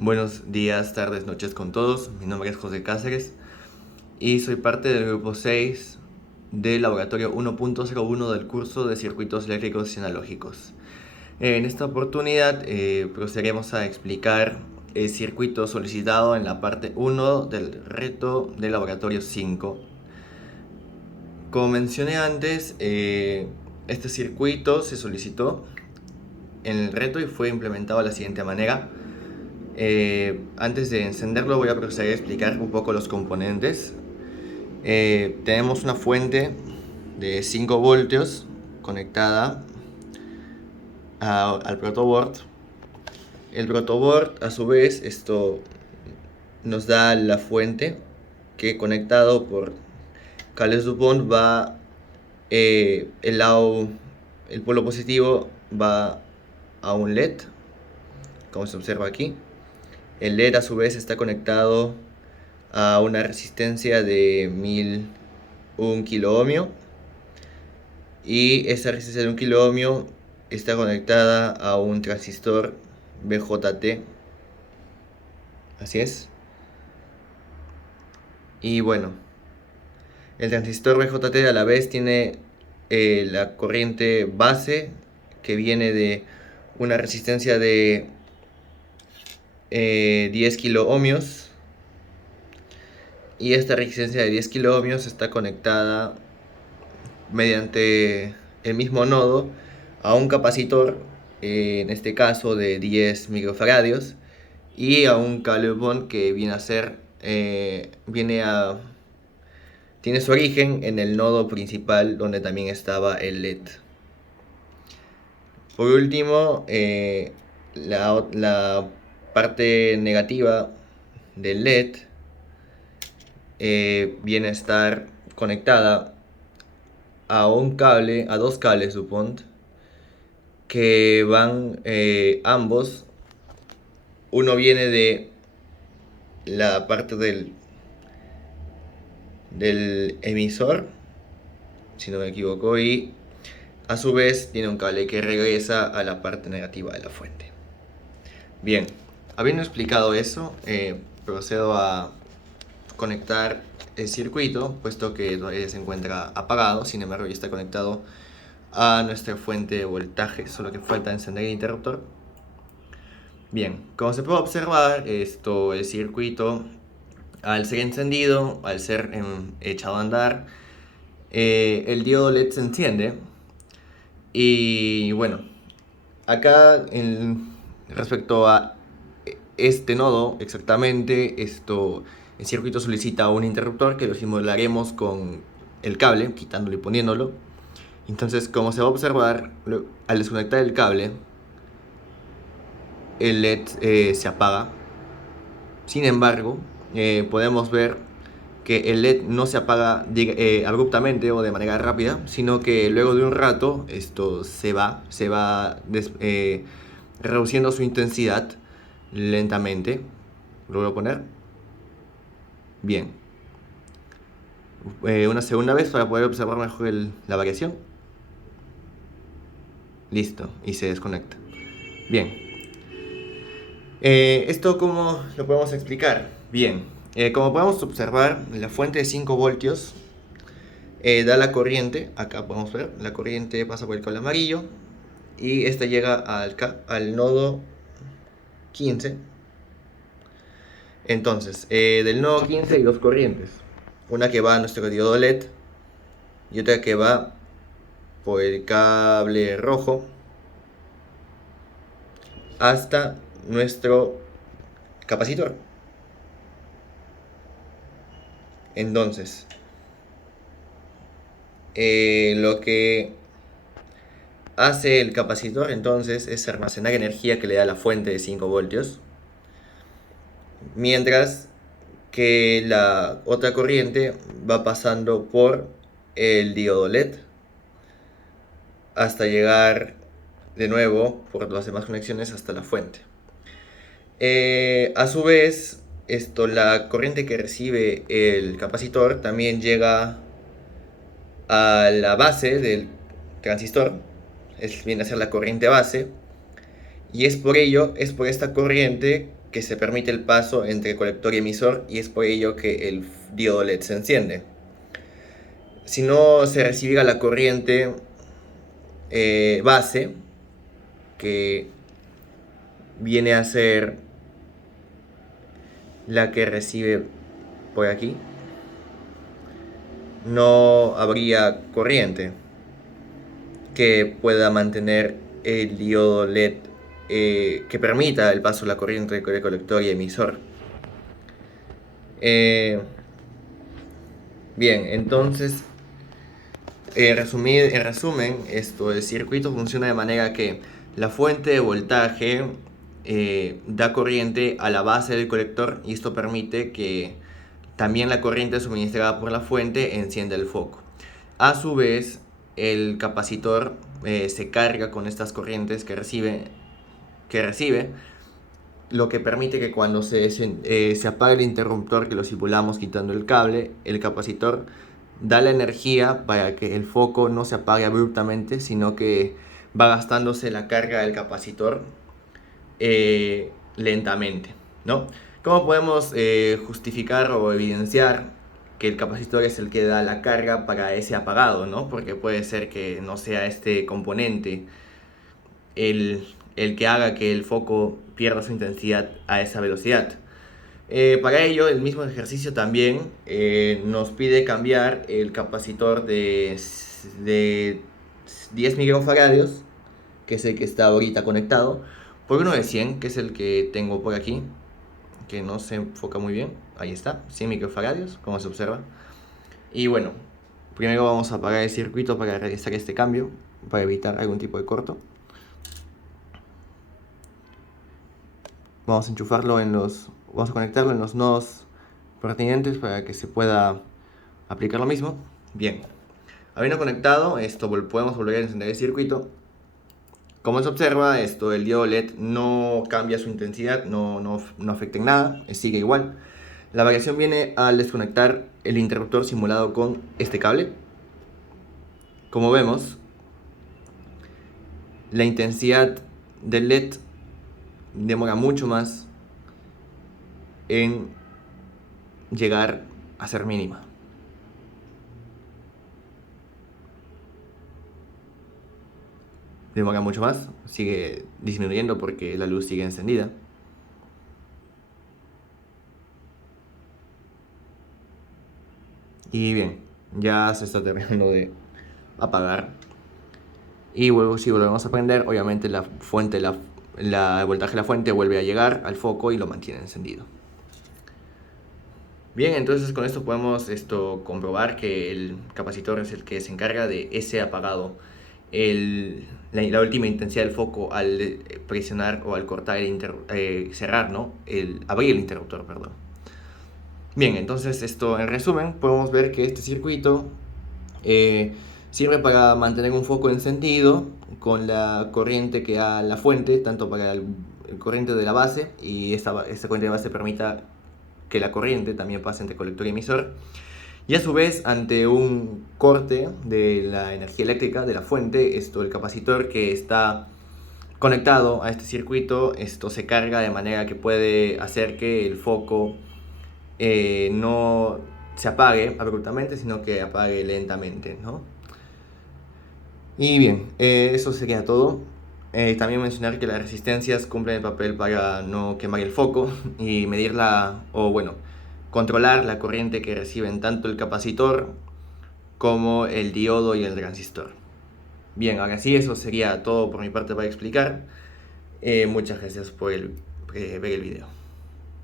Buenos días, tardes, noches con todos. Mi nombre es José Cáceres y soy parte del grupo 6 del laboratorio 1.01 del curso de circuitos eléctricos y analógicos. En esta oportunidad procederemos a explicar el circuito solicitado en la parte 1 del reto del laboratorio 5. Como mencioné antes, este circuito se solicitó en el reto y fue implementado de la siguiente manera. Antes de encenderlo voy a proceder a explicar un poco los componentes. Tenemos una fuente de 5 voltios conectada al protoboard. El protoboard, a su vez, esto nos da la fuente que, conectado por cables DuPont, va el polo positivo va a un LED, como se observa aquí. El LED a su vez está conectado a una resistencia de 1001 kiloohmio, y esa resistencia de 1 kiloohmio está conectada a un transistor BJT. Así es. Y bueno, el transistor BJT a la vez tiene la corriente base, que viene de una resistencia de 10 kiloohmios, y esta resistencia de 10 kiloohmios está conectada mediante el mismo nodo a un capacitor, en este caso de 10 microfaradios, y a un cable bond que tiene su origen en el nodo principal, donde también estaba el LED. Por último, la parte negativa del LED viene a estar conectada a dos cables DuPont, que van ambos. Uno viene de la parte del emisor, si no me equivoco, y a su vez tiene un cable que regresa a la parte negativa de la fuente. Bien, habiendo explicado eso, procedo a conectar el circuito, puesto que todavía se encuentra apagado. Sin embargo, ya está conectado a nuestra fuente de voltaje, solo que falta encender el interruptor. Bien, como se puede observar, el circuito, al ser encendido, al ser echado a andar, el diodo LED se enciende. Y bueno, acá respecto a este nodo exactamente, el circuito solicita un interruptor que lo simularemos con el cable, quitándolo y poniéndolo. Entonces, como se va a observar, al desconectar el cable, el LED se apaga. Sin embargo, podemos ver que el LED no se apaga abruptamente o de manera rápida, sino que luego de un rato esto se va reduciendo su intensidad lentamente. Lo voy a poner. Bien. Una segunda vez para poder observar mejor la variación. Listo, y se desconecta. Bien. ¿Esto cómo lo podemos explicar? Bien, como podemos observar, la fuente de 5 voltios da la corriente. Acá podemos ver, la corriente pasa por el cable amarillo y esta llega al nodo 15. Entonces, del nodo 15 hay dos corrientes. Una que va a nuestro diodo LED y otra que va por el cable rojo hasta nuestro capacitor. Entonces, lo que hace el capacitor entonces es almacenar energía que le da la fuente de 5 voltios, mientras que la otra corriente va pasando por el diodo LED hasta llegar de nuevo por las demás conexiones hasta la fuente. A su vez, la corriente que recibe el capacitor también llega a la base del transistor, viene a ser la corriente base, y es por esta corriente que se permite el paso entre colector y emisor, y es por ello que el diodo LED se enciende. Si no se recibiera la corriente base, que viene a ser la que recibe por aquí, no habría corriente que pueda mantener el diodo LED, que permita el paso de la corriente entre colector y emisor. Bien, entonces, en resumen, el circuito funciona de manera que la fuente de voltaje da corriente a la base del colector, y esto permite que también la corriente suministrada por la fuente encienda el foco. A su vez, el capacitor se carga con estas corrientes que recibe, lo que permite que cuando se apague el interruptor, que lo simulamos quitando el cable, el capacitor da la energía para que el foco no se apague abruptamente, sino que va gastándose la carga del capacitor lentamente, ¿no? ¿Cómo podemos justificar o evidenciar que el capacitor es el que da la carga para ese apagado, ¿no? Porque puede ser que no sea este componente el que haga que el foco pierda su intensidad a esa velocidad. Para ello, el mismo ejercicio también nos pide cambiar el capacitor de 10 microfaradios, que es el que está ahorita conectado, por uno de 100, que es el que tengo por aquí, que no se enfoca muy bien. Ahí está, 100 microfaradios, como se observa. Y bueno, primero vamos a apagar el circuito para realizar este cambio, para evitar algún tipo de corto. Vamos a enchufarlo vamos a conectarlo en los nodos pertinentes para que se pueda aplicar lo mismo. Bien, habiendo conectado esto, podemos volver a encender el circuito. Como se observa, el diodo LED no cambia su intensidad, no afecta en nada, sigue igual. La variación viene al desconectar el interruptor simulado con este cable. Como vemos, la intensidad del LED demora mucho más en llegar a ser mínima. Demora mucho más, sigue disminuyendo porque la luz sigue encendida. Y bien, ya se está terminando de apagar. Y luego, si volvemos a prender, obviamente la fuente, el voltaje de la fuente vuelve a llegar al foco y lo mantiene encendido. Bien, entonces con esto podemos comprobar que el capacitor es el que se encarga de ese apagado. La última intensidad del foco al presionar o al cortar cerrar, ¿no? Abrir el interruptor, perdón. Bien, entonces en resumen podemos ver que este circuito sirve para mantener un foco encendido con la corriente que da la fuente, tanto para el corriente de la base, y esta corriente de base permita que la corriente también pase entre colector y emisor. Y a su vez, ante un corte de la energía eléctrica de la fuente, el capacitor que está conectado a este circuito, se carga de manera que puede hacer que el foco no se apague abruptamente, sino que apague lentamente, ¿no? Y bien, eso sería todo. También mencionar que las resistencias cumplen el papel para no quemar el foco y controlar la corriente que reciben tanto el capacitor como el diodo y el transistor. Bien, ahora sí, eso sería todo por mi parte para explicar. Muchas gracias por ver el video.